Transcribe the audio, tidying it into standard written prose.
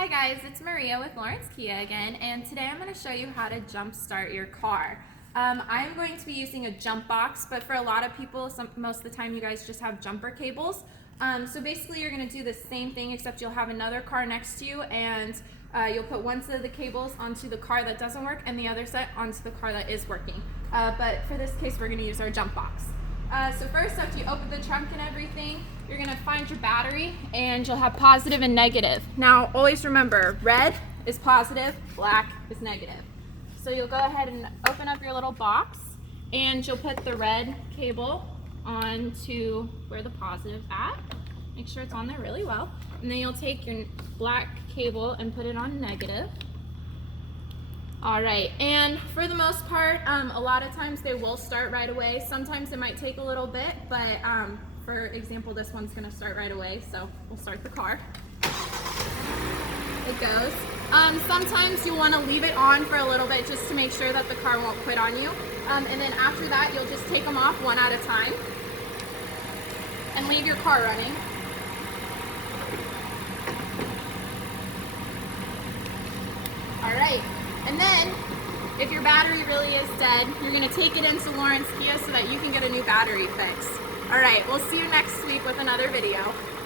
Hi guys, it's Maria with Lawrence Kia again, and today I'm going to show you how to jump start your car. I'm going to be using a jump box, but for a lot of people, most of the time you guys just have jumper cables. So basically you're going to do the same thing, except you'll have another car next to you, and you'll put one set of the cables onto the car that doesn't work and the other set onto the car that is working. But for this case, we're going to use our jump box. So first, after you open the trunk and everything, you're going to find your battery and you'll have positive and negative. Now, always remember, red is positive, black is negative. So you'll go ahead and open up your little box and you'll put the red cable onto where the positive at. Make sure it's on there really well. And then you'll take your black cable and put it on negative. All right, and for the most part, a lot of times they will start right away. Sometimes it might take a little bit, but for example, this one's gonna start right away, so we'll start the car. It goes. Sometimes you'll wanna leave it on for a little bit just to make sure that the car won't quit on you. And then after that, you'll just take them off one at a time and leave your car running. All right. And then, if your battery really is dead, you're going to take it into Lawrence Kia so that you can get a new battery fix. Alright, we'll see you next week with another video.